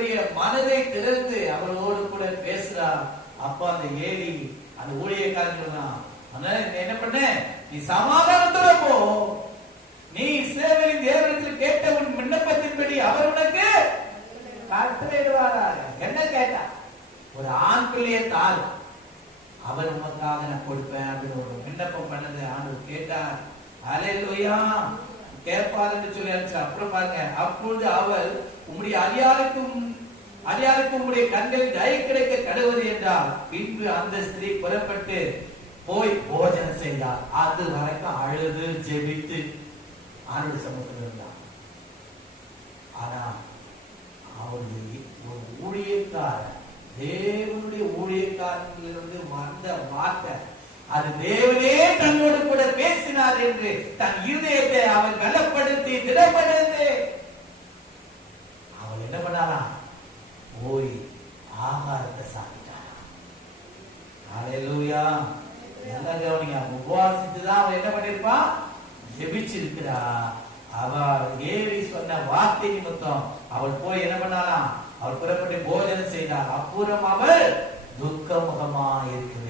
தன்னுடைய மனதை திறந்து அவளோடு கூட பேசுறார். அப்ப அந்த ஏலி அந்த ஊழியக்காரன் சொன்னான், என்ன பண்ண, நீ சமாதானத்தோட போ, நீ இஸ்ரவேலின் தேவனிடத்தில் கேட்ட உன் விண்ணப்பத்தின்படி அவர் உனக்கு கட்டளையிடுவாராக. என்ன கேட்டா, ஒரு ஆண் பிள்ளையை தாரு, அவர் உனக்காக நான் கொடுப்பேன் அப்படின்னு ஒரு விண்ணப்பம் பண்ணது ஆண்டவர் கேட்டார். அல்லேலூயா. கேட்பார் என்று சொல்லி அனுப்பிச்சார். அப்புறம் பாருங்க, அப்பொழுது அவள் உம்முடைய அடியாளுக்கு உம்முடைய கண்களில் தயை கிடைக்க கடவுது என்றார். பின்பு அந்த ஸ்திரீ புறப்பட்டு போய் போஜனம் செய்தார். அது வரைக்கும் அழுது ஜெபித்து ஆண்டவர் சமூகத்தில் இருந்தார். ஆனா அவருடைய ஒரு ஊழியக்காரர், தேவனுடைய ஊழியக்காரர்களிலிருந்து வந்த வார்த்தை, அது தேவனே தன்னோடு கூட பேசினார் என்று தன் இருதயத்தை அவள் பலப்படுத்தி திடப்படுத்தி அவள் என்ன பண்ணாரா, போய் ஆகாரத்தை சாப்பிட்டாரா. அல்லேலூயா. நல்லா கவனிங்க, உபவாசித்துதான் அவள் என்ன பண்ணிருப்பா, ஜெபிச்சிருக்கிறா. அவள் ஏவி சொன்ன வார்த்தை நிமித்தம் அவள் போய் என்ன பண்ணாலாம், அவள் புறப்பட்டு போஜனம் செய்தார். அப்புறம் அவள் துக்க முகமா இருக்கவே